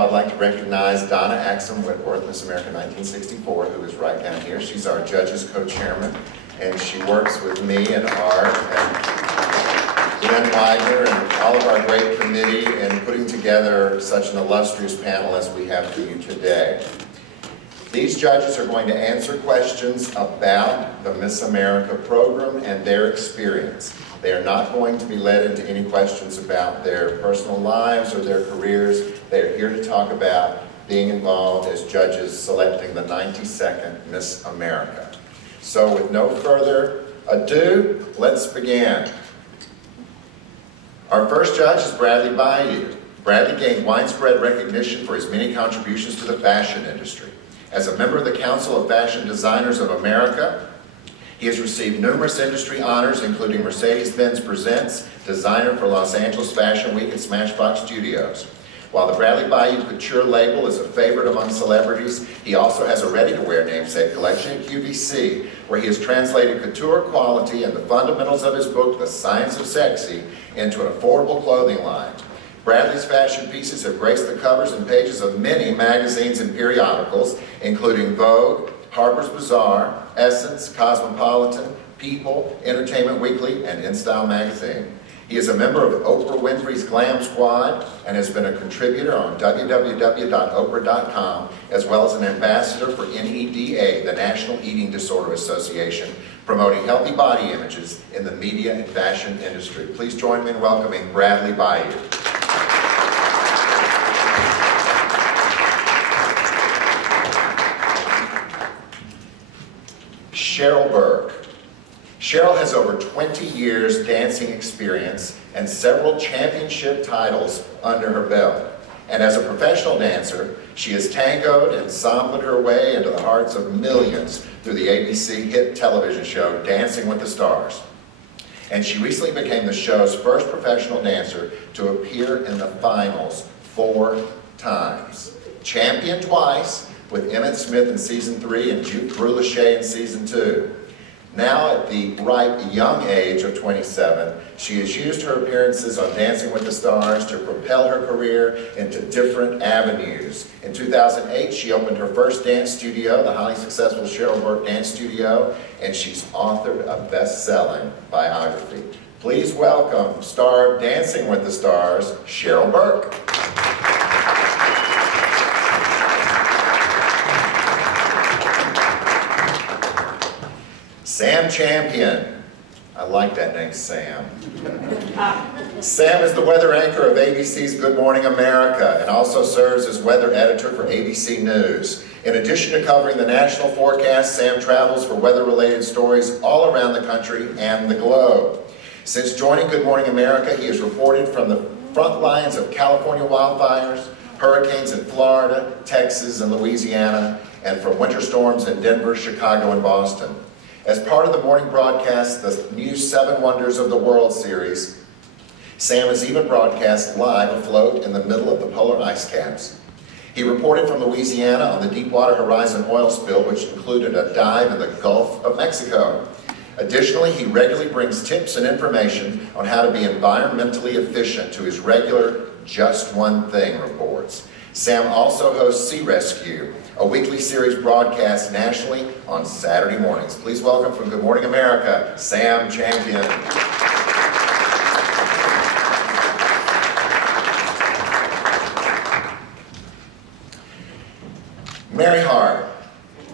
all, I'd like to recognize Donna Axum Whitworth, Miss America 1964, who is right down here. She's our judges co-chairman, and she works with me and Hart and Glenn Widener and all of our great committee in putting together such an illustrious panel as we have for you today. These judges are going to answer questions about the Miss America program and their experience. They are not going to be led into any questions about their personal lives or their careers. They are here to talk about being involved as judges selecting the 92nd Miss America. So with no further ado, let's begin. Our first judge is Bradley Bayou. Bradley gained widespread recognition for his many contributions to the fashion industry. As a member of the Council of Fashion Designers of America, he has received numerous industry honors, including Mercedes-Benz Presents, Designer for Los Angeles Fashion Week at Smashbox Studios. While the Bradley Bayou Couture label is a favorite among celebrities, he also has a ready-to-wear namesake collection at QVC, where he has translated couture quality and the fundamentals of his book, The Science of Sexy, into an affordable clothing line. Bradley's fashion pieces have graced the covers and pages of many magazines and periodicals, including Vogue, Harper's Bazaar, Essence, Cosmopolitan, People, Entertainment Weekly, and InStyle magazine. He is a member of Oprah Winfrey's Glam Squad and has been a contributor on www.oprah.com, as well as an ambassador for NEDA, the National Eating Disorder Association, promoting healthy body images in the media and fashion industry. Please join me in welcoming Bradley Bayou. Cheryl Burke. Cheryl has over 20 years dancing experience and several championship titles under her belt. And as a professional dancer, she has tangoed and sampled her way into the hearts of millions through the ABC hit television show Dancing with the Stars. And she recently became the show's first professional dancer to appear in the finals 4 times. Champion twice, with Emmett Smith in season 3 and Drew Lachey in season 2. Now at the ripe young age of 27, she has used her appearances on Dancing with the Stars to propel her career into different avenues. In 2008, she opened her first dance studio, the highly successful Cheryl Burke Dance Studio, and she's authored a best-selling biography. Please welcome star of Dancing with the Stars, Cheryl Burke. Sam Champion. I like that name, Sam. Sam is the weather anchor of ABC's Good Morning America and also serves as weather editor for ABC News. In addition to covering the national forecast, Sam travels for weather-related stories all around the country and the globe. Since joining Good Morning America, he has reported from the front lines of California wildfires, hurricanes in Florida, Texas, and Louisiana, and from winter storms in Denver, Chicago, and Boston. As part of the morning broadcast, the new 7 Wonders of the World series, Sam has even broadcast live afloat in the middle of the polar ice caps. He reported from Louisiana on the Deepwater Horizon oil spill, which included a dive in the Gulf of Mexico. Additionally, he regularly brings tips and information on how to be environmentally efficient to his regular Just One Thing reports. Sam also hosts Sea Rescue, a weekly series broadcast nationally on Saturday mornings. Please welcome from Good Morning America, Sam Champion. Mary Hart.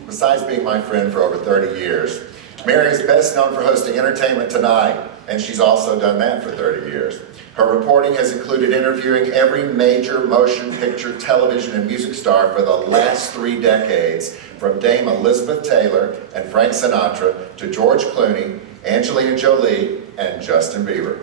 Besides being my friend for over 30 years, Mary is best known for hosting Entertainment Tonight, and she's also done that for 30 years. Her reporting has included interviewing every major motion picture, television, and music star for the last 3 decades, from Dame Elizabeth Taylor and Frank Sinatra to George Clooney, Angelina Jolie, and Justin Bieber.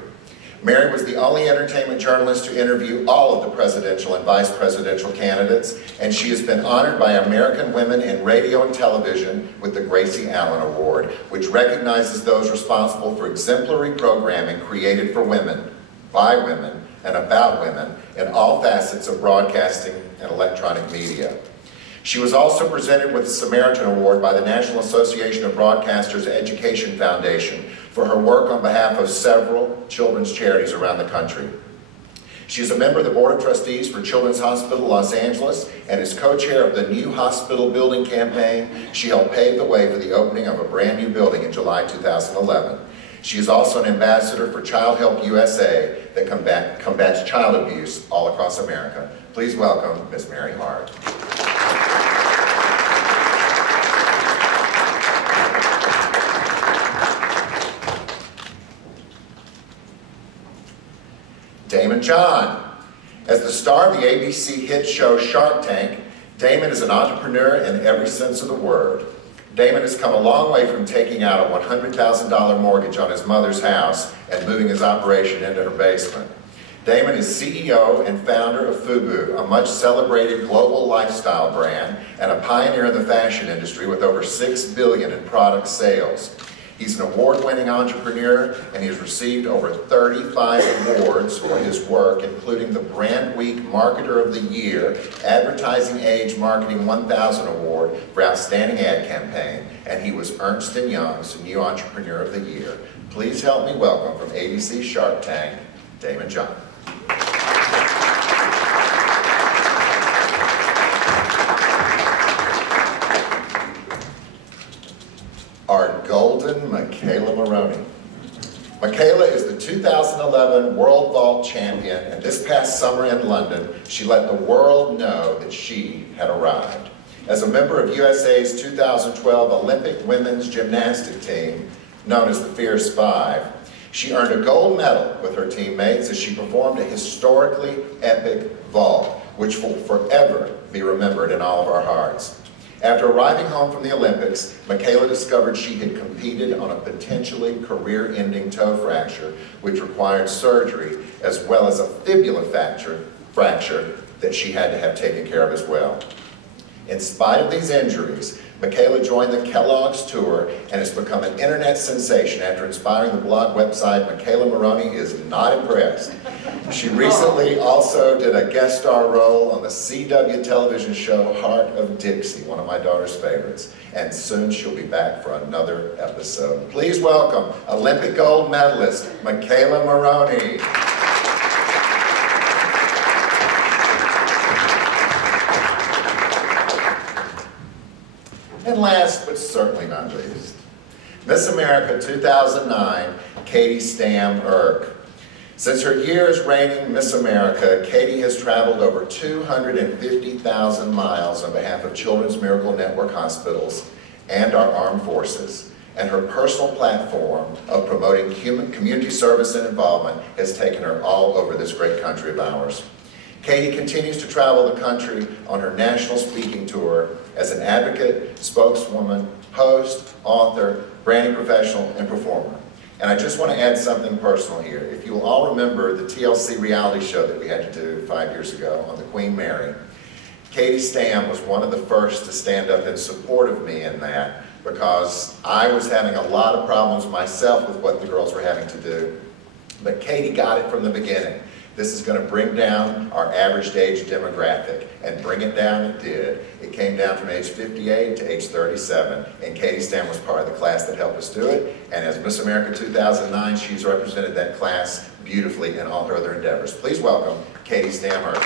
Mary was the only entertainment journalist to interview all of the presidential and vice presidential candidates, and she has been honored by American Women in Radio and Television with the Gracie Allen Award, which recognizes those responsible for exemplary programming created for women, by women, and about women in all facets of broadcasting and electronic media. She was also presented with the Samaritan Award by the National Association of Broadcasters Education Foundation for her work on behalf of several children's charities around the country. She is a member of the Board of Trustees for Children's Hospital Los Angeles and is co-chair of the New Hospital Building Campaign. She helped pave the way for the opening of a brand new building in July 2011. She is also an ambassador for Child Help USA that combats child abuse all across America. Please welcome Ms. Mary Hart. Daymond John. As the star of the ABC hit show Shark Tank, Daymond is an entrepreneur in every sense of the word. Daymond has come a long way from taking out a $100,000 mortgage on his mother's house and moving his operation into her basement. Daymond is CEO and founder of FUBU, a much celebrated global lifestyle brand and a pioneer in the fashion industry with over $6 billion in product sales. He's an award-winning entrepreneur, and he has received over 35 awards for his work, including the Brand Week Marketer of the Year, Advertising Age Marketing 1000 Award for Outstanding Ad Campaign, and he was Ernst & Young's New Entrepreneur of the Year. Please help me welcome from ABC Shark Tank, Daymond John. Our golden McKayla Maroney. McKayla is the 2011 World Vault Champion, and this past summer in London, she let the world know that she had arrived. As a member of USA's 2012 Olympic women's gymnastic team, known as the Fierce Five, she earned a gold medal with her teammates as she performed a historically epic vault, which will forever be remembered in all of our hearts. After arriving home from the Olympics, McKayla discovered she had competed on a potentially career-ending toe fracture, which required surgery, as well as a fibula fracture that she had to have taken care of as well. In spite of these injuries, McKayla joined the Kellogg's Tour and has become an internet sensation after inspiring the blog website McKayla Maroney is not impressed. She recently also did a guest star role on the CW television show Hart of Dixie, one of my daughter's favorites, and soon she'll be back for another episode. Please welcome Olympic gold medalist McKayla Maroney. And last, but certainly not least, Miss America 2009, Katie Stam Burke. Since her years reigning Miss America, Katie has traveled over 250,000 miles on behalf of Children's Miracle Network hospitals and our armed forces, and her personal platform of promoting community service and involvement has taken her all over this great country of ours. Katie continues to travel the country on her national speaking tour as an advocate, spokeswoman, host, author, branding professional, and performer. And I just want to add something personal here. If you will all remember the TLC reality show that we had to do 5 years ago on the Queen Mary, Katie Stam was one of the first to stand up in support of me in that, because I was having a lot of problems myself with what the girls were having to do. But Katie got it from the beginning. This is going to bring down our average age demographic, and bring it down it did. It came down from age 58 to age 37, and Katie Stam was part of the class that helped us do it, and as Miss America 2009, she's represented that class beautifully in all her other endeavors. Please welcome Katie Stam Burke.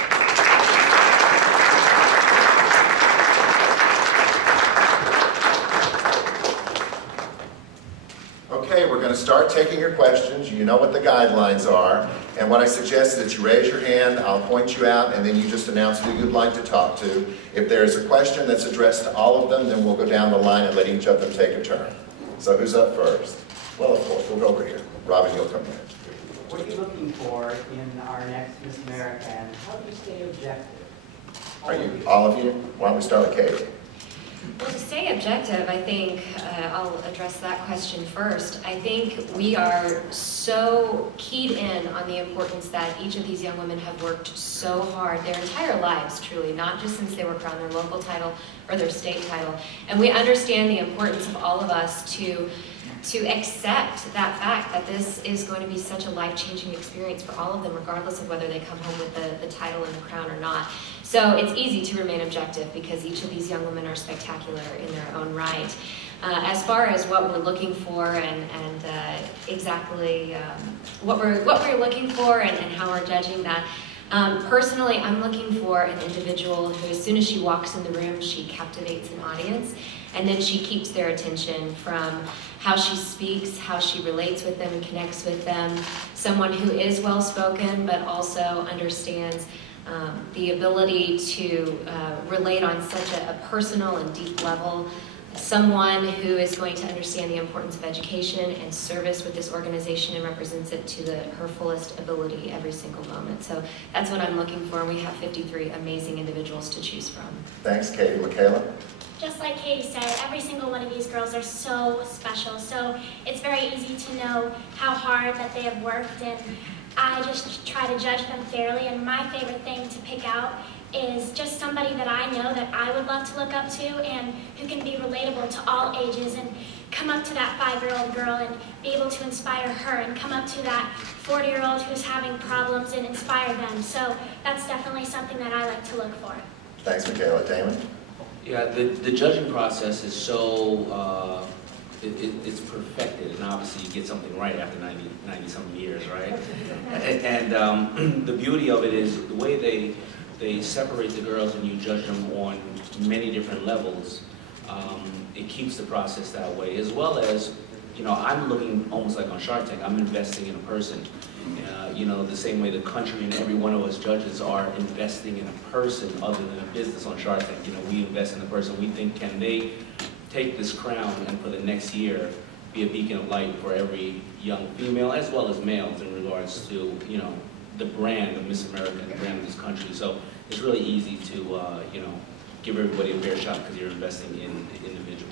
Okay, we're going to start taking your questions. You know what the guidelines are. And what I suggest is that you raise your hand, I'll point you out, and then you just announce who you'd like to talk to. If there's a question that's addressed to all of them, then we'll go down the line and let each of them take a turn. So who's up first? Well, of course, we'll go over here. Robin, you'll come next. What are you looking for in our next Miss America, and how do you stay objective? All of you? Why don't we start with Katie? Well, to stay objective, I think I'll address that question first. I think we are so keyed in on the importance that each of these young women have worked so hard their entire lives, truly, not just since they were crowned their local title or their state title. And we understand the importance of all of us to accept that fact that this is going to be such a life-changing experience for all of them, regardless of whether they come home with the title and the crown or not. So it's easy to remain objective because each of these young women are spectacular in their own right. As far as what we're looking for and exactly what we're looking for and how we're judging that, Personally, I'm looking for an individual who, as soon as she walks in the room, she captivates an audience, and then she keeps their attention from how she speaks, how she relates with them and connects with them. Someone who is well-spoken, but also understands the ability to relate on such a personal and deep level. Someone who is going to understand the importance of education and service with this organization and represents it to her fullest ability every single moment. So that's what I'm looking for, and we have 53 amazing individuals to choose from. Thanks, Katie. McKayla? Just like Katie said, every single one of these girls are so special, so it's very easy to know how hard that they have worked, and I just try to judge them fairly. And my favorite thing to pick out is just somebody that I know that I would love to look up to and who can be relatable to all ages, and come up to that 5-year-old girl and be able to inspire her, and come up to that 40-year-old who's having problems and inspire them. So that's definitely something that I like to look for. Thanks, McKayla. Daymond? Yeah, the judging process is so, it's perfected, and obviously you get something right after 90-something years, right? And the beauty of it is the way they separate the girls and you judge them on many different levels. It keeps the process that way, as well as, you know, I'm looking almost like on Shark Tank. I'm investing in a person. You know, the same way the country and every one of us judges are investing in a person other than a business on Shark Tank. You know, we invest in a person. We think, can they take this crown and for the next year be a beacon of light for every young female as well as males in regards to, you know, the brand of Miss America and the brand of this country. So it's really easy to, you know, give everybody a fair shot because you're investing in the individual.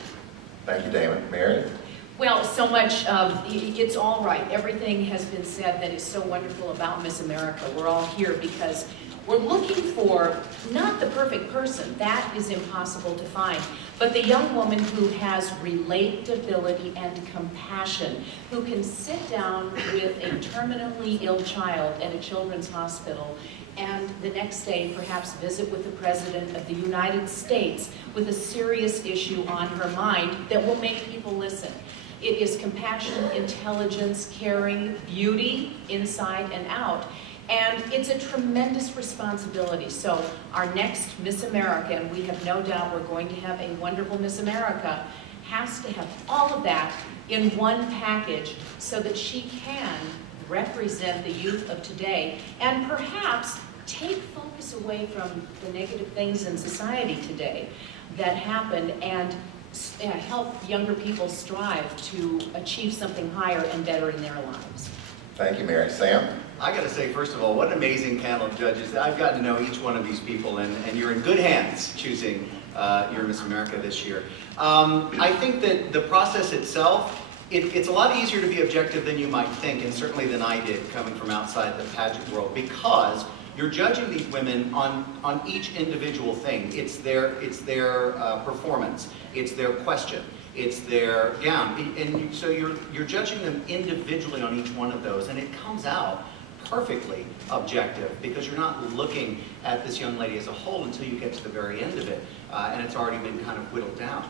Thank you, Daymond. Mary? Well, so much of, it's all right. Everything has been said that is so wonderful about Miss America. We're all here because we're looking for not the perfect person, that is impossible to find, but the young woman who has relatability and compassion, who can sit down with a terminally ill child at a children's hospital and the next day perhaps visit with the President of the United States with a serious issue on her mind that will make people listen. It is compassion, intelligence, caring, beauty, inside and out. And it's a tremendous responsibility. So our next Miss America, and we have no doubt we're going to have a wonderful Miss America, has to have all of that in one package so that she can represent the youth of today and perhaps take focus away from the negative things in society today that happened and help younger people strive to achieve something higher and better in their lives. Thank you, Mary. Sam? I got to say, first of all, what an amazing panel of judges. I've gotten to know each one of these people, and you're in good hands choosing your Miss America this year. I think that the process itself, it's a lot easier to be objective than you might think, and certainly than I did coming from outside the pageant world, because you're judging these women on each individual thing. It's their performance, it's their question, it's their gown, and so you're judging them individually on each one of those, and it comes out perfectly objective because you're not looking at this young lady as a whole until you get to the very end of it, and it's already been kind of whittled down.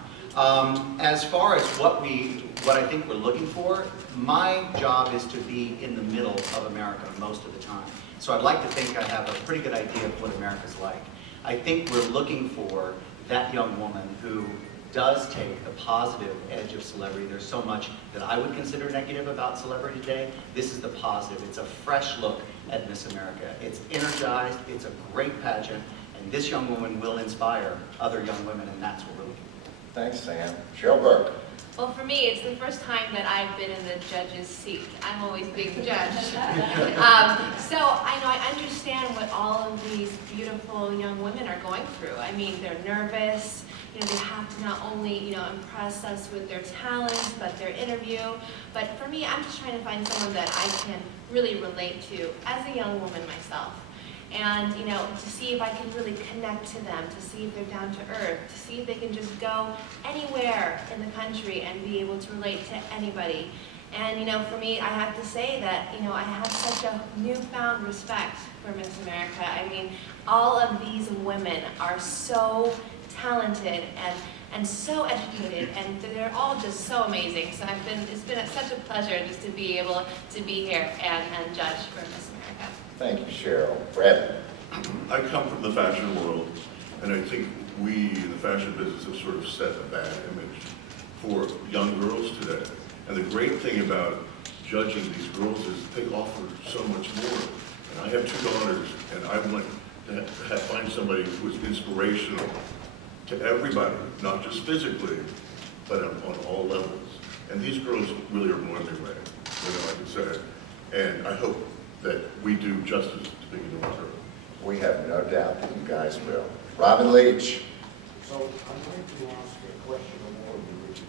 As far as what I think we're looking for, my job is to be in the middle of America most of the time. So I'd like to think I have a pretty good idea of what America's like. I think we're looking for that young woman who does take the positive edge of celebrity. There's so much that I would consider negative about celebrity today. This is the positive. It's a fresh look at Miss America. It's energized, it's a great pageant, and this young woman will inspire other young women, and that's what we're looking for. Thanks, Sam. Cheryl Burke? Well, for me, it's the first time that I've been in the judge's seat. I'm always being judged. So I know I understand what all of these beautiful young women are going through. I mean, they're nervous. You know, they have to not only, you know, impress us with their talents, but their interview. But for me, I'm just trying to find someone that I can really relate to as a young woman myself. And, you know, to see if I can really connect to them, to see if they're down to earth, to see if they can just go anywhere in the country and be able to relate to anybody. And, you know, for me, I have to say that, you know, I have such a newfound respect for Miss America. I mean, all of these women are so talented and so educated, and they're all just so amazing. So it's been such a pleasure just to be able to be here and judge for Miss America. Thank you, Cheryl. Brett. I come from the fashion world, and I think we, in the fashion business, have sort of set a bad image for young girls today. And the great thing about judging these girls is they offer so much more. And I have 2 daughters, and I want to find somebody who is inspirational to everybody, not just physically, but on all levels. And these girls really are blowing me away, I can say. And I hope that we do justice to being a girl. We have no doubt that you guys will. Robin Leach. So I'm going to ask a question of all of you, which is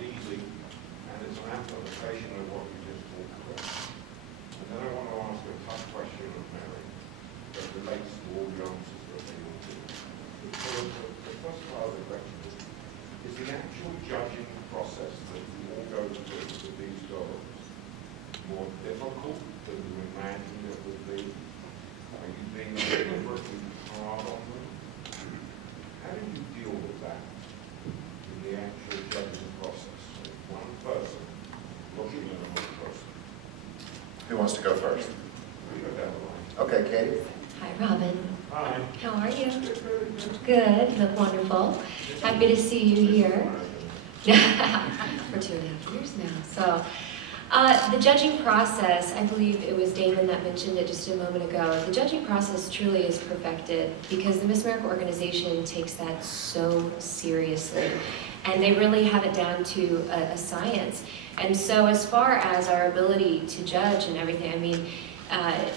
easy, and it's an amplification of what you just talked about. And then I want to ask a tough question of Mary that relates to all the answers that they all do. So the first part of the question is the actual judging process that you all go through with these girls more difficult than you imagined it would be? Are you being deliberately hard on them? How do you deal with that in the actual judging process? One person looking at another person. Who wants to go first? We go down the line. Okay, Katie. Hi, Robin. Hi. How are you? Good. You look wonderful. Happy to see you here. For 2.5 years now. So, the judging process, I believe it was Daymond that mentioned it just a moment ago. The judging process truly is perfected because the Miss America organization takes that so seriously. And they really have it down to a science. And so as far as our ability to judge and everything, I mean,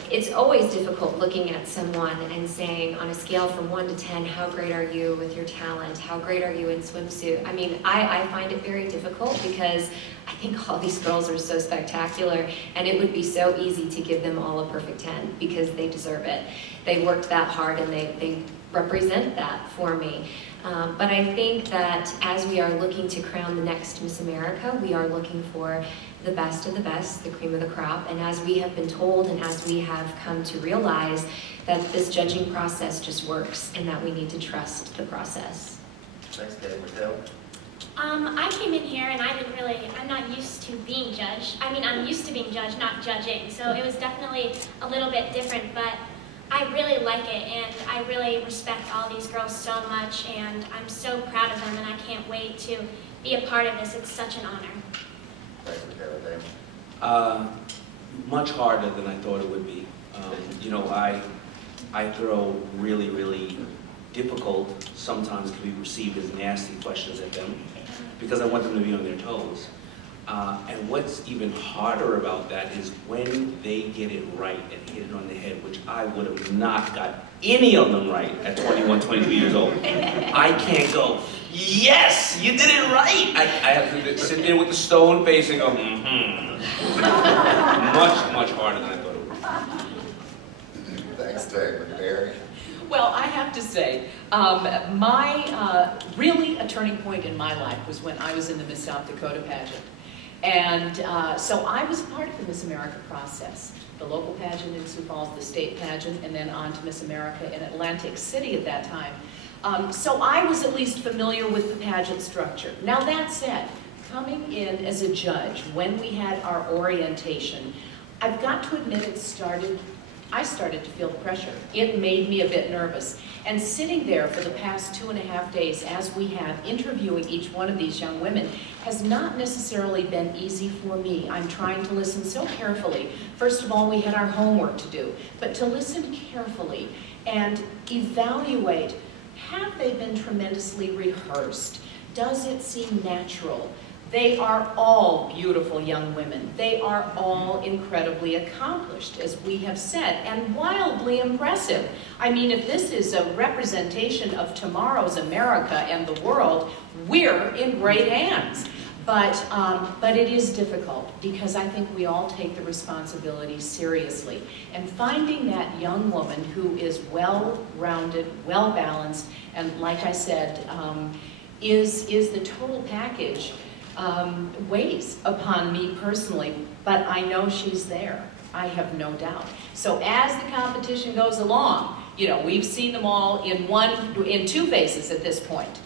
it's always difficult looking at someone and saying on a scale from 1 to 10, how great are you with your talent? How great are you in swimsuit? I mean, I find it very difficult because I think all these girls are so spectacular and it would be so easy to give them all a perfect 10 because they deserve it. They worked that hard and they represent that for me. But I think that as we are looking to crown the next Miss America, we are looking for the best of the best, the cream of the crop. And as we have been told and as we have come to realize that this judging process just works and that we need to trust the process. Thanks, Katie. McKayla. I came in here and I'm not used to being judged. I mean, I'm used to being judged, not judging. So it was definitely a little bit different, but I really like it and I really respect all these girls so much and I'm so proud of them and I can't wait to be a part of this. It's such an honor. Thanks, McKayla. Much harder than I thought it would be. You know, I throw really, really difficult, sometimes can be perceived as nasty questions at them because I want them to be on their toes. And what's even harder about that is when they get it right and hit it on the head, which I would have not got any of them right at 21, 22 years old. I can't go, yes, you did it right. I have to sit there with the stone face and go, Much, much harder than I thought it would be. Thanks, David. Mary. Well, I have to say, really a turning point in my life was when I was in the Miss South Dakota pageant. And so I was part of the Miss America process, the local pageant in Sioux Falls, the state pageant, and then on to Miss America in Atlantic City at that time. So I was at least familiar with the pageant structure. Now that said, coming in as a judge, when we had our orientation, I've got to admit I started to feel the pressure. It made me a bit nervous. And sitting there for the past 2.5 days, as we have, interviewing each one of these young women, has not necessarily been easy for me. I'm trying to listen so carefully. First of all, we had our homework to do, but to listen carefully and evaluate, have they been tremendously rehearsed? Does it seem natural? They are all beautiful young women. They are all incredibly accomplished, as we have said, and wildly impressive. I mean, if this is a representation of tomorrow's America and the world, we're in great hands. But it is difficult because I think we all take the responsibility seriously. And finding that young woman who is well-rounded, well-balanced, and like I said, is the total package, weighs upon me personally, but I know she's there. I have no doubt. So as the competition goes along, you know, we've seen them all in 2 phases at this point.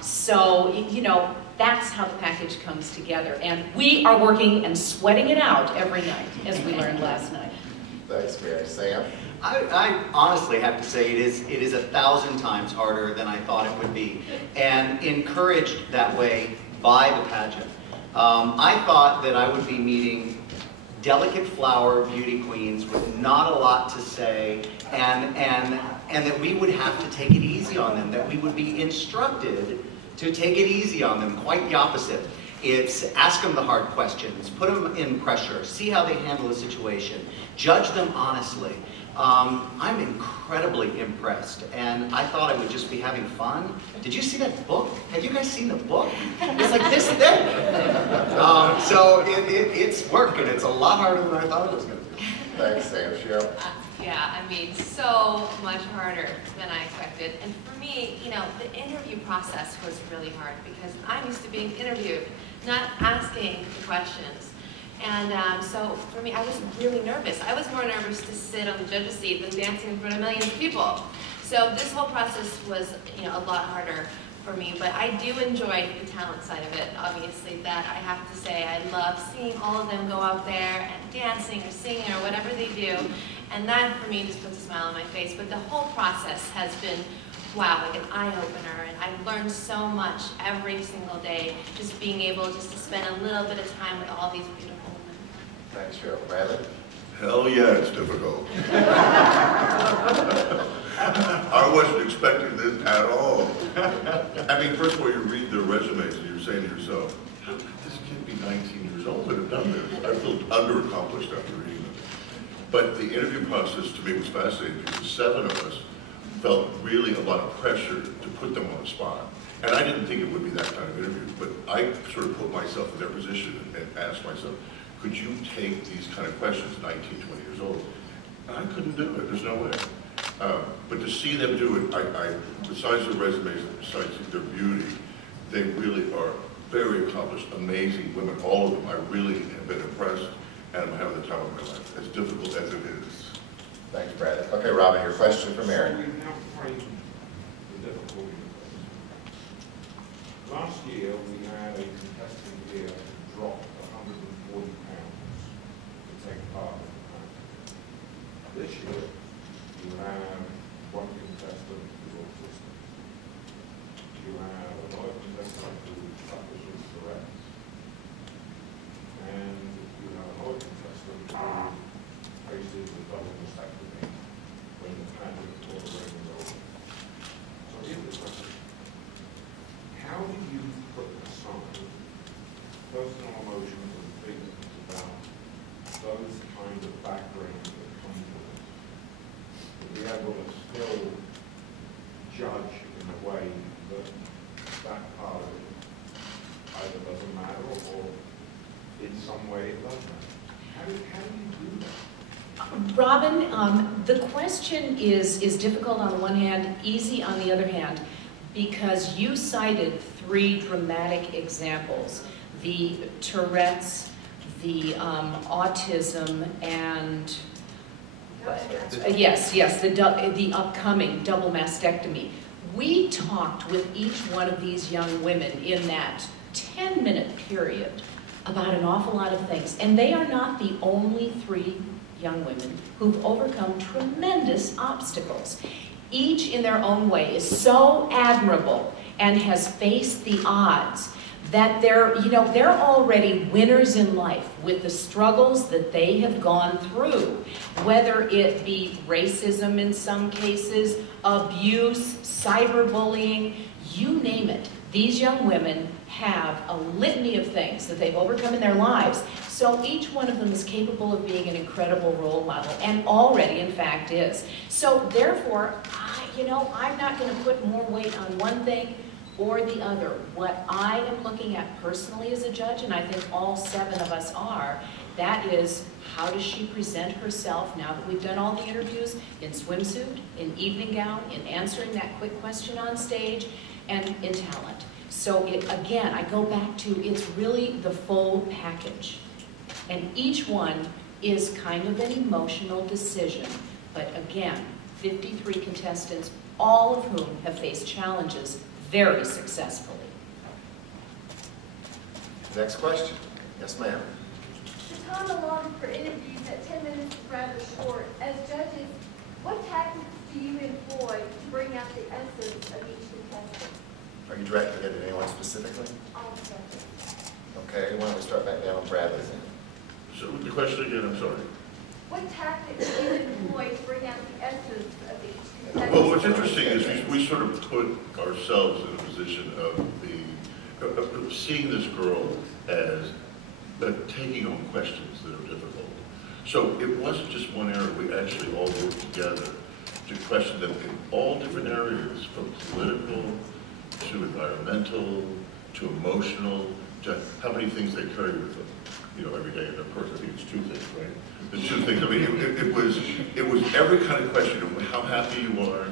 So, you know, that's how the package comes together. And we are working and sweating it out every night, as we learned last night. Thanks, Mary. Sam? I honestly have to say it is 1,000 times harder than I thought it would be, and encouraged that way by the pageant. I thought that I would be meeting delicate flower beauty queens with not a lot to say, and that we would have to take it easy on them, that we would be instructed to take it easy on them. Quite the opposite. It's ask them the hard questions, put them in pressure, see how they handle the situation, judge them honestly. I'm incredibly impressed, and I thought I would just be having fun. Did you see that book? Have you guys seen the book? It's like this thick. So it's work, and it's a lot harder than I thought it was going to be. Thanks, Sam. Cheryl? Yeah, I mean, so much harder than I expected. And for me, you know, the interview process was really hard because I'm used to being interviewed, not asking the questions. And so for me, I was really nervous. I was more nervous to sit on the judge's seat than dancing in front of millions of people. So this whole process was, you know, a lot harder for me. But I do enjoy the talent side of it. Obviously, that I have to say, I love seeing all of them go out there and dancing or singing or whatever they do. And that, for me, just puts a smile on my face. But the whole process has been, wow, like an eye-opener. And I've learned so much every single day, just being able just to spend a little bit of time with all these beautiful women. Thanks, Cheryl. Bradley? Hell yeah, it's difficult. I wasn't expecting this at all. I mean, first of all, you read their resumes and you're saying to yourself, how could this kid be 19 years old and have done this? I feel underaccomplished after reading them. But the interview process to me was fascinating because the 7 of us felt really a lot of pressure to put them on the spot. And I didn't think it would be that kind of interview, but I sort of put myself in their position and asked myself, could you take these kind of questions, 19, 20 years old? And I couldn't do it, there's no way. But to see them do it, besides their resumes, besides their beauty, they really are very accomplished, amazing women, all of them. I really have been impressed, and I'm having the time of my life, as difficult as it is. Thanks, Bradley. Okay, Robin, your question for Mary. So we've now framed the difficulty. Last year, we had a contestant here who dropped 140 pounds to take part in the pageant. This year, you have one contestant who's autistic. You have another contestant who suffers with Tourette's. And you have another contestant who faces a double mastectomy when the pageant or the ring is over. So here's the question. How do you put aside personal emotions and feelings about those kind of backgrounds that come to us, to be able to still judge in a way that that part of it either doesn't matter or in some way it does matter? How do you do that? Robin, the question is difficult on the one hand, easy on the other hand, because you cited 3 dramatic examples: the Tourette's, the autism, and the upcoming double mastectomy. We talked with each one of these young women in that 10-minute period about an awful lot of things, and they are not the only 3 young women who've overcome tremendous obstacles. Each in their own way is so admirable and has faced the odds that they're already winners in life with the struggles that they have gone through, whether it be racism in some cases, abuse, cyberbullying, you name it. These young women have a litany of things that they've overcome in their lives. So each one of them is capable of being an incredible role model, and already, in fact, is. So therefore, I'm not going to put more weight on one thing or the other. What I am looking at personally as a judge, and I think all 7 of us are, that is, how does she present herself now that we've done all the interviews, in swimsuit, in evening gown, in answering that quick question on stage, and in talent. So again, I go back to, it's really the full package. And each one is kind of an emotional decision. But again, 53 contestants, all of whom have faced challenges very successfully. Next question. Yes, ma'am. the time allotted for interviews at 10 minutes is rather short. As judges, what tactics do you employ to bring out the essence of each contestant? Are you directing it at anyone specifically? All judges. Okay, why don't we start back down on Bradley's end? So the question again, I'm sorry. What tactics do you employ to bring out the essence of each contestant? Well, what's interesting is we sort of put ourselves in a position of seeing this girl as taking on questions that are difficult. So it wasn't just one area. We actually all worked together to question them in all different areas, from political to environmental to emotional, to how many things they carry with them, every day in their purse. I think it's 2 things, right? The 2 things. I mean, it was every kind of question of how happy you are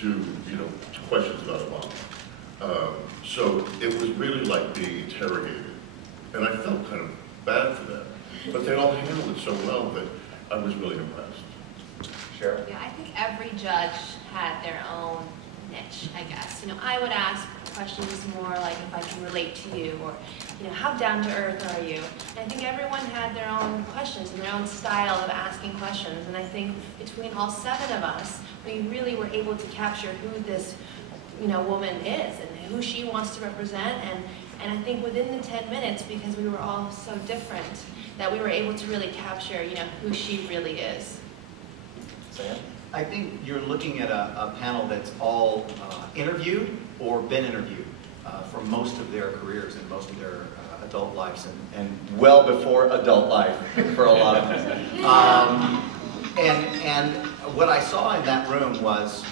to to questions about a mom. So it was really like being interrogated, and I felt kind of bad for them. But they all handled it so well that I was really impressed. Cheryl? Yeah, I think every judge had their own niche, I guess. I would ask questions more like if I can relate to you, or how down to earth are you? And I think everyone had their own questions and their own style of asking questions. And I think between all 7 of us, we really were able to capture who this woman is and who she wants to represent. And I think within the 10 minutes, because we were all so different, that we were able to really capture, who she really is. Sam? I think you're looking at a panel that's all interviewed or been interviewed for most of their careers and most of their adult lives, and well before adult life for a lot of them. And what I saw in that room was,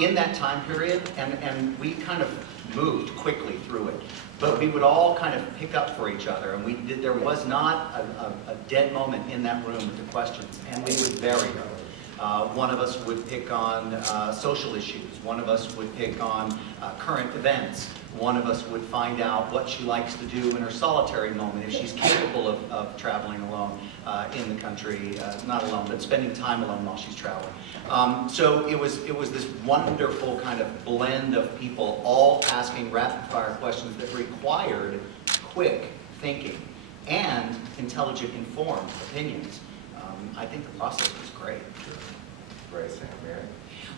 in that time period, and we kind of moved quickly through it, but we would all kind of pick up for each other, and there was not a dead moment in that room with the questions, and we would vary. One of us would pick on social issues. One of us would pick on current events. One of us would find out what she likes to do in her solitary moment, if she's capable of traveling alone in the country, not alone, but spending time alone while she's traveling. So it was this wonderful kind of blend of people all asking rapid-fire questions that required quick thinking and intelligent, informed opinions. I think the process was great. Great, Sam. Mary?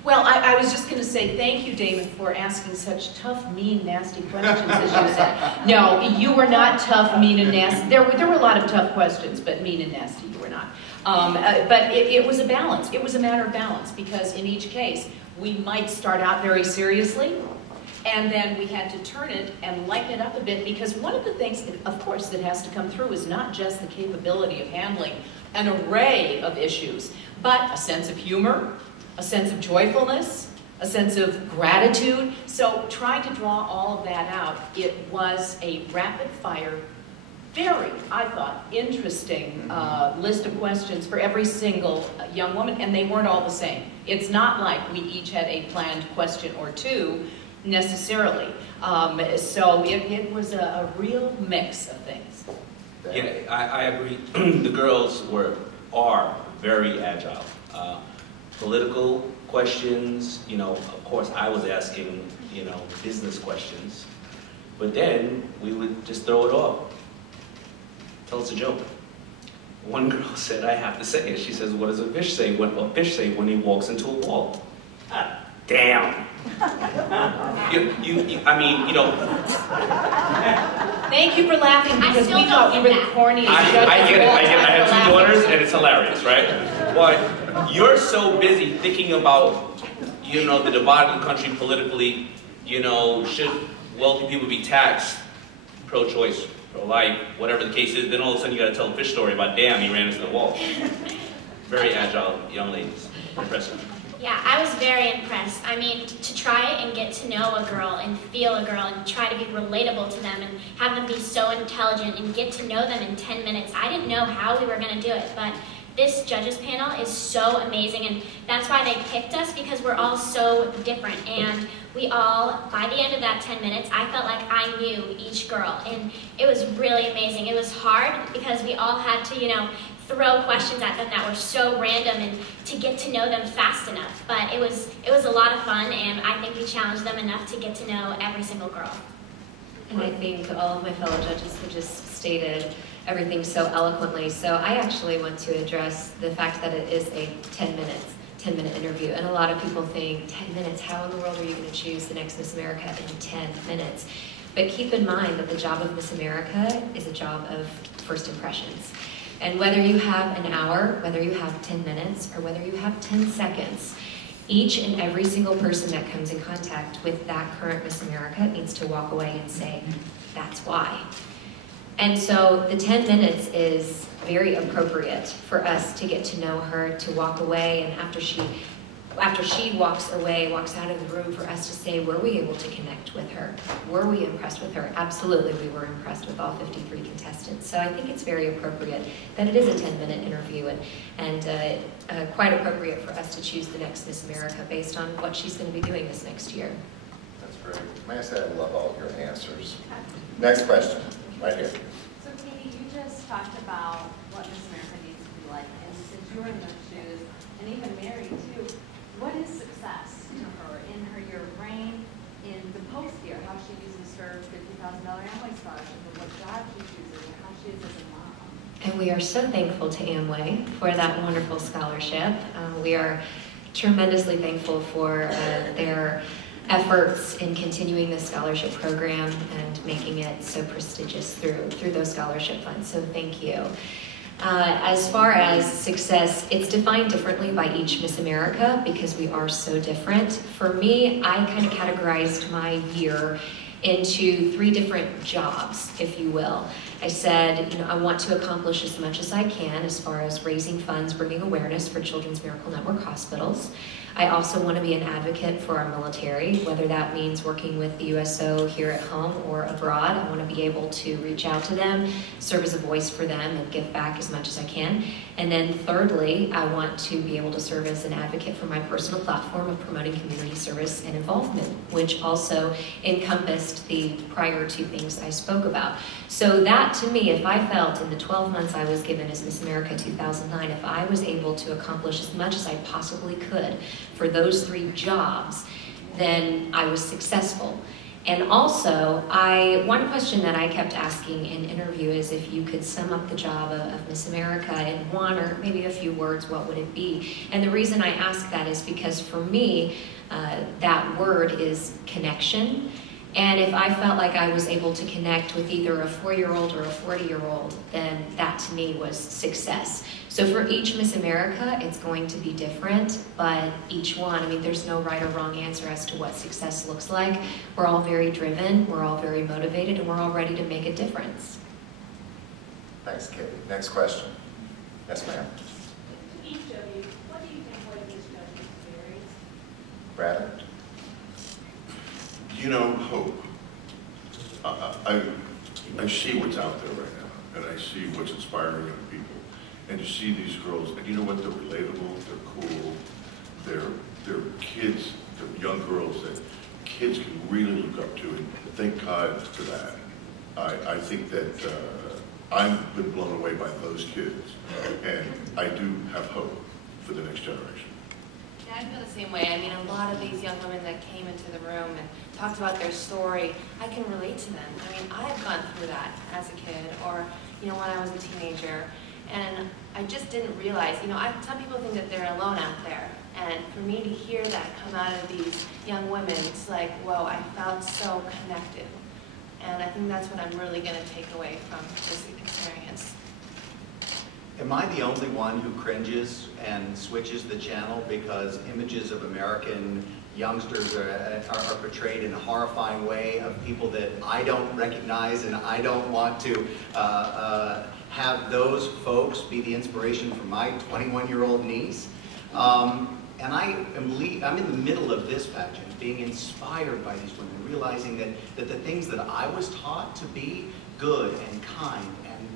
Well, I was just going to say thank you, Daymond, for asking such tough, mean, nasty questions, as you said. No, you were not tough, mean, and nasty. There were a lot of tough questions, but mean and nasty you were not. But it was a balance. It was a matter of balance, because in each case, we might start out very seriously, and then we had to turn it and lighten it up a bit, because one of the things, of course, that has to come through is not just the capability of handling an array of issues, but a sense of humor, a sense of joyfulness, a sense of gratitude. So trying to draw all of that out, it was a rapid-fire, very, I thought, interesting list of questions for every single young woman, and they weren't all the same. It's not like we each had a planned question or 2 necessarily. So it was a real mix of things. Yeah, I agree. The girls are very agile. Political questions, of course I was asking, business questions. But then we would just throw it off. Tell us a joke. One girl said, I have to say it. She says, what does a fish say? What does a fish say when he walks into a wall? Damn. Thank you for laughing, because we thought we were the corniest judges. I get it. I have 2 daughters, and it's hilarious, right? But you're so busy thinking about, the divide of the country politically, should wealthy people be taxed, pro-choice, pro-life, whatever the case is, then all of a sudden you got to tell a fish story about, damn, he ran into the wall. Very agile young ladies. Impressive. Yeah, I was very impressed. I mean, to try and get to know a girl and feel a girl and try to be relatable to them and have them be so intelligent and get to know them in 10 minutes. I didn't know how we were going to do it, but this judges panel is so amazing, and that's why they picked us, because we're all so different. And we all, by the end of that 10 minutes, I felt like I knew each girl, and it was really amazing. It was hard because we all had to, throw questions at them that were so random and to get to know them fast enough. But it was a lot of fun, and I think we challenged them enough to get to know every single girl. And I think all of my fellow judges have just stated, everything so eloquently. So I actually want to address the fact that it is a 10-minute interview. And a lot of people think, 10 minutes, how in the world are you going to choose the next Miss America in 10 minutes? But keep in mind that the job of Miss America is a job of first impressions. And whether you have an hour, whether you have 10 minutes, or whether you have 10 seconds, each and every single person that comes in contact with that current Miss America needs to walk away and say, that's why. And so the 10 minutes is very appropriate for us to get to know her, to walk away, and after she walks away, walks out of the room, for us to say, were we able to connect with her? Were we impressed with her? Absolutely, we were impressed with all 53 contestants. So I think it's very appropriate that it is a 10-minute interview, and quite appropriate for us to choose the next Miss America based on what she's going to be doing this next year. That's great. May I say I love all your answers. Next question, right here. So Katie, you just talked about what Miss America needs to be like, and since you're in those shoes, and even Mary too, what is success to her in your reign, in the post year, how she uses her $50,000 Amway scholarship, and what job she chooses, and how she is as a mom? And we are so thankful to Amway for that wonderful scholarship. We are tremendously thankful for their efforts in continuing the scholarship program and making it so prestigious through those scholarship funds. So thank you. As far as success, it's defined differently by each Miss America because we are so different. For me, I kind of categorized my year into 3 different jobs, if you will. I said, I want to accomplish as much as I can as far as raising funds, bringing awareness for Children's Miracle Network hospitals. I also want to be an advocate for our military, whether that means working with the USO here at home or abroad. I want to be able to reach out to them, serve as a voice for them, and give back as much as I can. And then thirdly, I want to be able to serve as an advocate for my personal platform of promoting community service and involvement, which also encompassed the prior 2 things I spoke about. So that, to me, if I felt in the 12 months I was given as Miss America 2009, if I was able to accomplish as much as I possibly could for those 3 jobs, then I was successful. And also, one question that I kept asking in interview is if you could sum up the job of Miss America in 1 or maybe a few words, what would it be? And the reason I ask that is because for me, that word is connection. And if I felt like I was able to connect with either a 4-year-old or a 40-year-old, then that to me was success. So for each Miss America, it's going to be different, but each one, there's no right or wrong answer as to what success looks like. We're all very driven, we're all very motivated, and we're all ready to make a difference. Thanks, Katie. Next question. Yes, ma'am. To each of you, what do you think what is judging experience? Brad? Hope. I see what's out there right now, and I see what's inspiring young people. And to see these girls, and you know what, they're relatable, they're cool, they're kids, they're young girls that kids can really look up to, and thank God for that. I think that I've been blown away by those kids, and I do have hope for the next generation. Yeah, I feel the same way. A lot of these young women that came into the room and talked about their story, I can relate to them. I've gone through that as a kid, or when I was a teenager, and I just didn't realize, some people think that they're alone out there, and for me to hear that come out of these young women, it's like, whoa, I felt so connected. And I think that's what I'm really going to take away from this experience. Am I the only one who cringes and switches the channel because images of American youngsters are portrayed in a horrifying way of people that I don't recognize, and I don't want to have those folks be the inspiration for my 21-year-old niece? And I'm in the middle of this pageant, being inspired by these women, realizing that the things that I was taught to be good and kind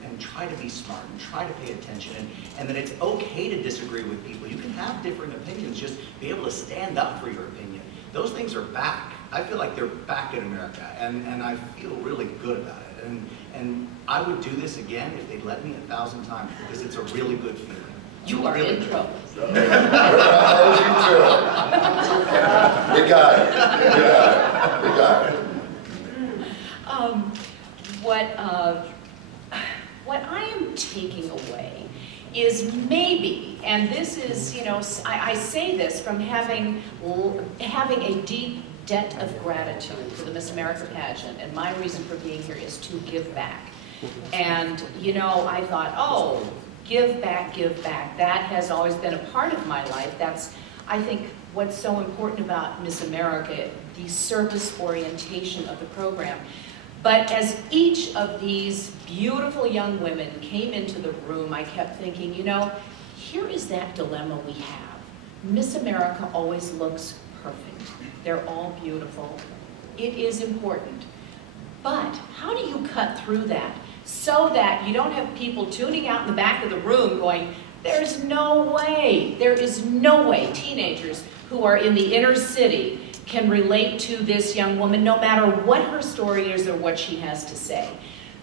and try to be smart and try to pay attention, and that it's okay to disagree with people. You can have different opinions, just be able to stand up for your opinion. Those things are back. I feel like they're back in America, and I feel really good about it. And I would do this again if they'd let me 1,000 times, because it's a really good feeling. You are in trouble. We got it. Yeah, we got it. What I is maybe, and this is, you know, I say this from having a deep debt of gratitude for the Miss America pageant, and my reason for being here is to give back. And, you know, I thought, oh, give back, give back. That has always been a part of my life. That's, I think, what's so important about Miss America, the service orientation of the program. But as each of these beautiful young women came into the room, I kept thinking, you know, here is that dilemma we have. Miss America always looks perfect. They're all beautiful. It is important. But how do you cut through that so that you don't have people tuning out in the back of the room going, there's no way, there is no way teenagers who are in the inner city can relate to this young woman no matter what her story is or what she has to say.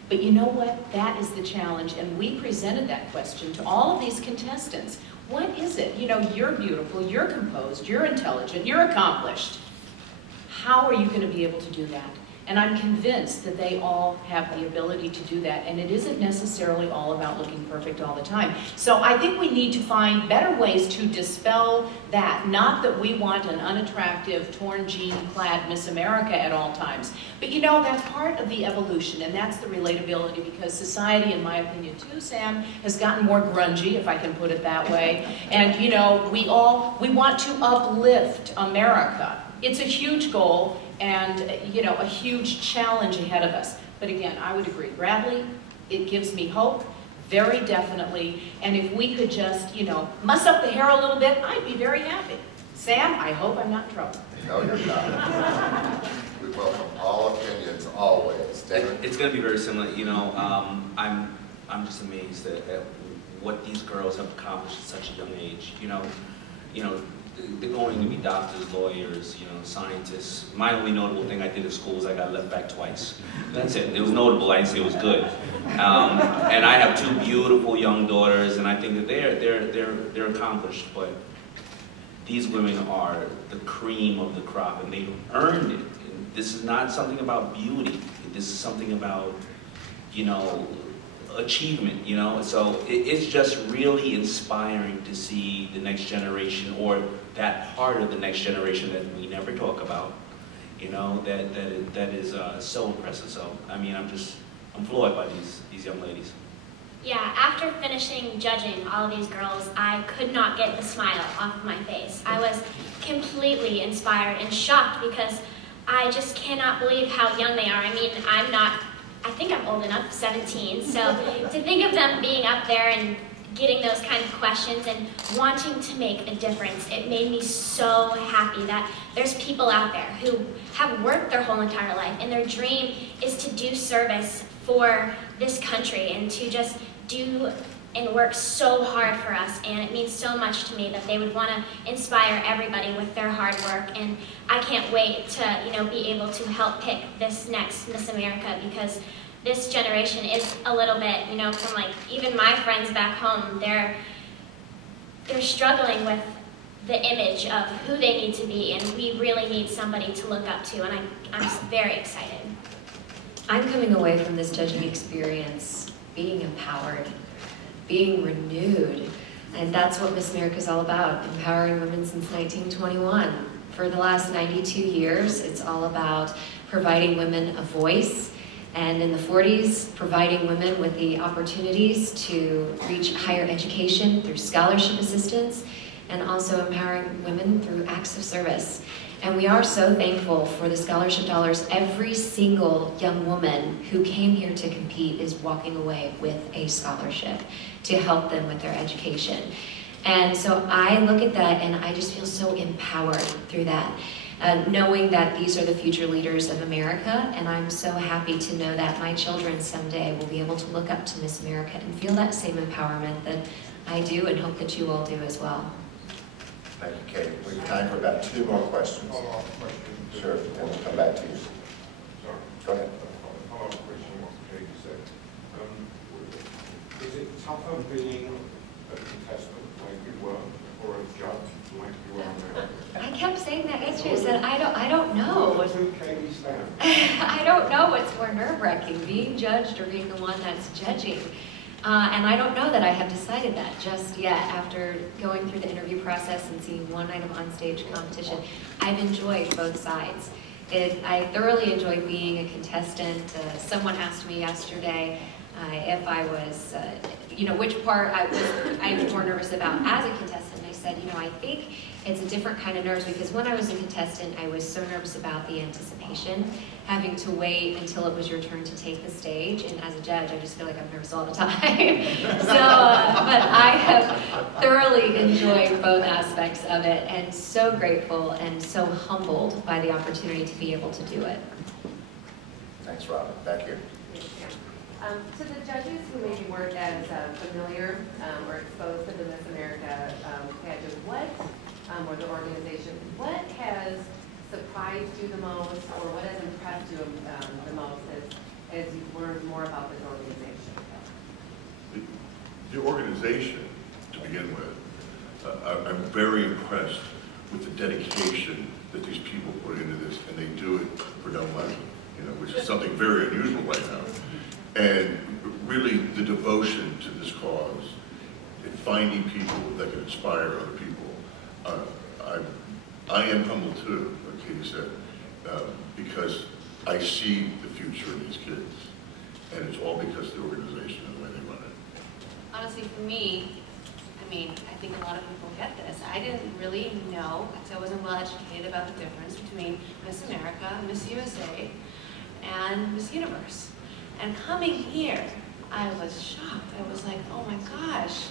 But you know what? That is the challenge, and we presented that question to all of these contestants. What is it? You know, you're beautiful, you're composed, you're intelligent, you're accomplished. How are you going to be able to do that? And I'm convinced that they all have the ability to do that, and it isn't necessarily all about looking perfect all the time. So I think we need to find better ways to dispel that. Not that we want an unattractive, torn jean-clad Miss America at all times. But you know, that's part of the evolution, and that's the relatability, because society, in my opinion too, Sam, has gotten more grungy, if I can put it that way. And you know, we want to uplift America. It's a huge goal, and you know, a huge challenge ahead of us. But again, I would agree. Bradley, it gives me hope, very definitely. And if we could just, you know, muss up the hair a little bit, I'd be very happy. Sam, I hope I'm not in trouble. No, you're not. We welcome all opinions, always. David? It's going to be very similar. You know, I'm just amazed at what these girls have accomplished at such a young age. You know, they're going to be doctors, lawyers, you know, scientists. My only notable thing I did at school was I got left back twice. That's it. It was notable. I didn't say it was good. And I have two beautiful young daughters, and I think that they're accomplished. But these women are the cream of the crop, and they've earned it. And this is not something about beauty. This is something about, you know, achievement, you know. So it's just really inspiring to see the next generation, or that part of the next generation that we never talk about, you know, that is so impressive. So I mean, I'm floored by these young ladies. Yeah, after finishing judging all of these girls, I could not get the smile off of my face. I was completely inspired and shocked, because I just cannot believe how young they are. I mean, I think I'm old enough, 17, so to think of them being up there and getting those kind of questions and wanting to make a difference, it made me so happy that there's people out there who have worked their whole entire life, and their dream is to do service for this country and to just do and work so hard for us. And it means so much to me that they would want to inspire everybody with their hard work. And I can't wait to, you know, be able to help pick this next Miss America, because this generation is a little bit, you know, from like even my friends back home, they're struggling with the image of who they need to be, and we really need somebody to look up to, and I'm very excited. I'm coming away from this judging experience being empowered, being renewed, and that's what Miss America is all about, empowering women since 1921. For the last 92 years, it's all about providing women a voice, and in the 40s, providing women with the opportunities to reach higher education through scholarship assistance, and also empowering women through acts of service. And we are so thankful for the scholarship dollars. Every single young woman who came here to compete is walking away with a scholarship to help them with their education. And so I look at that and I just feel so empowered through that, knowing that these are the future leaders of America, and I'm so happy to know that my children someday will be able to look up to Miss America and feel that same empowerment that I do, and hope that you all do as well. Thank you, Katie. We have time for about 2 more questions. Follow-up question. Sure, and we'll come back to you. Sorry. Go ahead. Follow-up question on what Katie said. Is it tougher being a contestant like you were, or a judge like you are now? I kept saying that yesterday. I said, I don't know. Who Katie Stam? I don't know what's more nerve-wracking, being judged or being the one that's judging. And I don't know that I have decided that just yet after going through the interview process and seeing one night of onstage competition. I've enjoyed both sides. I thoroughly enjoyed being a contestant. Someone asked me yesterday if I was, which part I was more nervous about as a contestant. I said, I think it's a different kind of nerves because when I was a contestant, I was so nervous about the anticipation, having to wait until it was your turn to take the stage. And as a judge, I just feel like I'm nervous all the time. But I have thoroughly enjoyed both aspects of it and so grateful and so humbled by the opportunity to be able to do it. Thanks, Robin. Back here. To the judges who maybe weren't as familiar or exposed to the Miss America pageant, or the organization, what has surprised you the most, or what has impressed you the most as you've learned more about this organization? The organization, to begin with, I'm very impressed with the dedication that these people put into this, and they do it for no money, which is something very unusual right now. And really the devotion to this cause and finding people that can inspire other people. I am humbled too, like Katie said, because I see the future in these kids. And it's all because of the organization and the way they run it. Honestly, for me, I think a lot of people get this. I didn't really know, because I wasn't well educated about the difference between Miss America, Miss USA, and Miss Universe. And coming here, I was shocked. I was like, oh my gosh,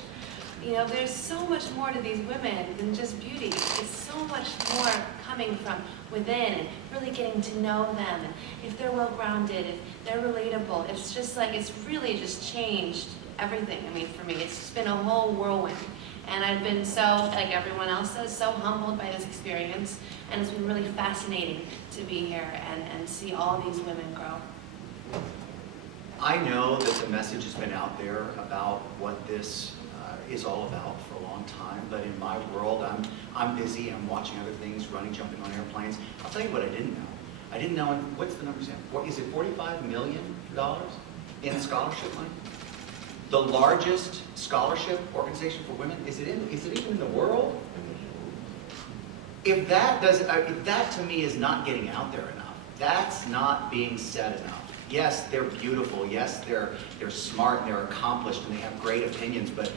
there's so much more to these women than just beauty. It's so much more coming from within and really getting to know them. And if they're well-grounded, if they're relatable, it's just like, it's really just changed everything. For me, it's just been a whole whirlwind. And I've been so, like everyone else says, so humbled by this experience. And it's been really fascinating to be here and see all these women grow. I know that the message has been out there about what this is all about for a long time, but in my world, I'm busy, I'm watching other things, running, jumping on airplanes. I'll tell you what I didn't know. I didn't know, what's the number, Sam? Is it $45 million in scholarship money? The largest scholarship organization for women? Is it even in the world? If that to me is not getting out there enough, that's not being said enough. Yes, they're beautiful. Yes, they're smart and they're accomplished and they have great opinions. But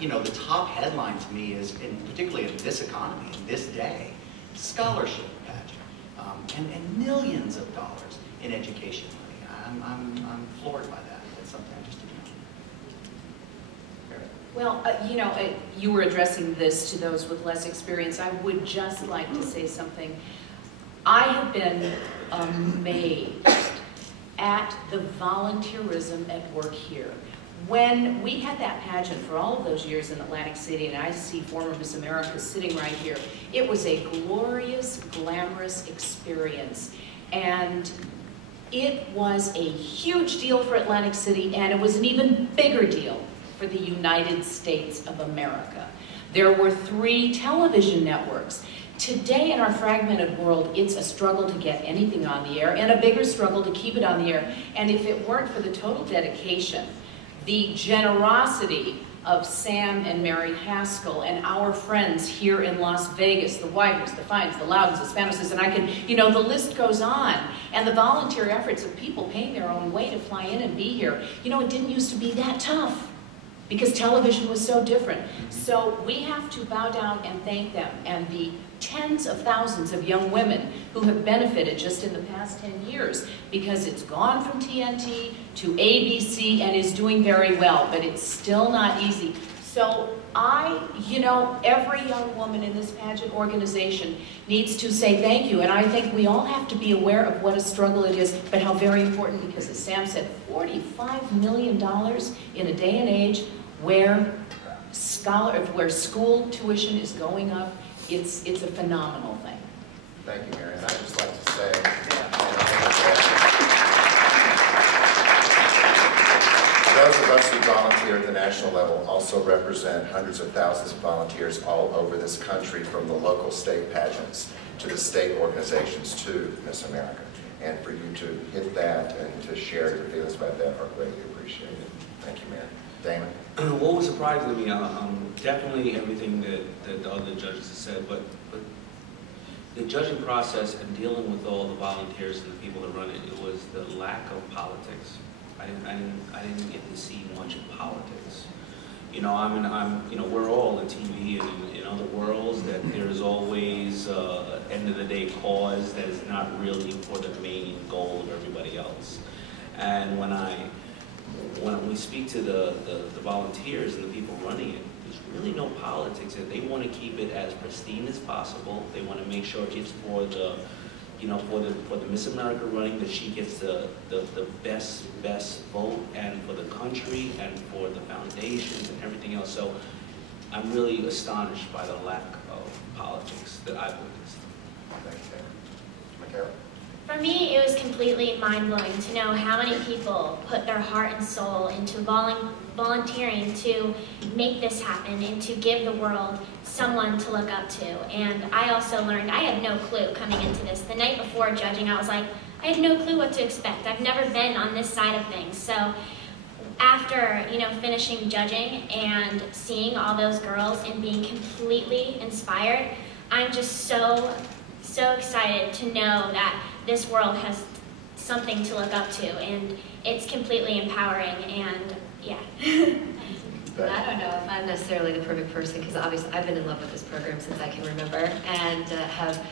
the top headline to me is, particularly in this economy, in this day, scholarship pageant, and millions of dollars in education money. I'm floored by that. That's something I just didn't know. Well, you were addressing this to those with less experience. I would just like to say something. I have been amazed at the volunteerism at work here. When we had that pageant for all of those years in Atlantic City, and I see former Miss America sitting right here, it was a glorious, glamorous experience. And it was a huge deal for Atlantic City, and it was an even bigger deal for the United States of America. There were 3 television networks. Today in our fragmented world, it's a struggle to get anything on the air and a bigger struggle to keep it on the air. And if it weren't for the total dedication, the generosity of Sam and Mary Haskell and our friends here in Las Vegas, the Weigers, the Fines, the Loudons, the Spanoses, and I can, the list goes on. And the volunteer efforts of people paying their own way to fly in and be here. It didn't used to be that tough because television was so different. So we have to bow down and thank them and the tens of thousands of young women who have benefited just in the past 10 years because it's gone from TNT to ABC and is doing very well, but it's still not easy. So every young woman in this pageant organization needs to say thank you, and I think we all have to be aware of what a struggle it is, but how very important, because as Sam said, $45 million in a day and age where school tuition is going up. It's a phenomenal thing. Thank you, Mary. And I'd just like to say, those of us who volunteer at the national level also represent hundreds of thousands of volunteers all over this country, from the local state pageants to the state organizations to Miss America. And for you to hit that and to share your feelings about that are greatly appreciated. Thank you, Mary. Daymond? What was surprising to me, definitely everything that the other judges have said, but the judging process and dealing with all the volunteers and the people that run it, it was the lack of politics. I didn't get to see much of politics. You know, we're all in TV and in other worlds that there's always end of the day cause that is not really for the main goal of everybody else. And when we speak to the volunteers and the people running it, there's really no politics. They want to keep it as pristine as possible. They want to make sure it's for the, you know, for the Miss America running, that she gets the best vote, and for the country and for the foundations and everything else. So I'm really astonished by the lack of politics that I've witnessed. Thank you, McKayla. For me, it was completely mind-blowing to know how many people put their heart and soul into volunteering to make this happen and to give the world someone to look up to. And I also learned, I had no clue coming into this. The night before judging, I was like, I had no clue what to expect. I've never been on this side of things. So after, you know, finishing judging and seeing all those girls and being completely inspired, I'm just so excited to know that this world has something to look up to, and it's completely empowering, and yeah. I don't know if I'm necessarily the perfect person, because obviously I've been in love with this program since I can remember, and have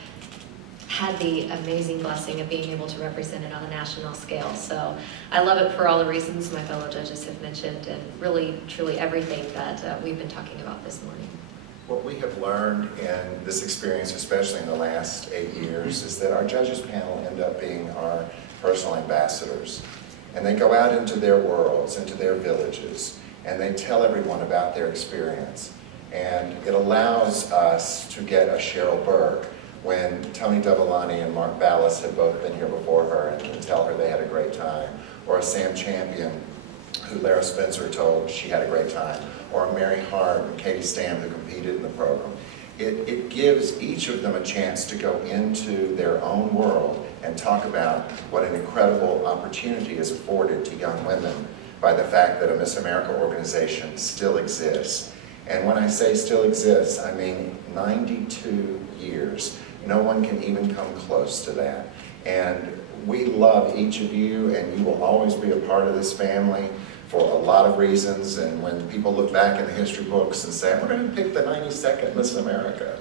had the amazing blessing of being able to represent it on a national scale. So I love it for all the reasons my fellow judges have mentioned, and really, truly everything that we've been talking about this morning. What we have learned in this experience, especially in the last 8 years, is that our judges panel end up being our personal ambassadors. And they go out into their worlds, into their villages, and they tell everyone about their experience. And it allows us to get a Cheryl Burke when Tony Dovolani and Mark Ballas had both been here before her, and tell her they had a great time. Or a Sam Champion, who Lara Spencer told she had a great time. Or Mary Hart and Katie Stam, who competed in the program. It gives each of them a chance to go into their own world and talk about what an incredible opportunity is afforded to young women by the fact that a Miss America organization still exists. And when I say still exists, I mean 92 years. No one can even come close to that. And we love each of you, and you will always be a part of this family for a lot of reasons. And when people look back in the history books and say, we're going to pick the 92nd Miss America,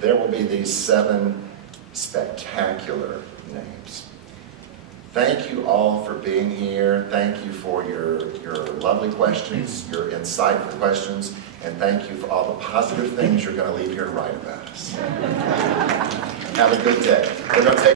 there will be these 7 spectacular names. Thank you all for being here. Thank you for your lovely questions, your insightful questions, and thank you for all the positive things you're going to leave here to write about us. Have a good day. We're going to take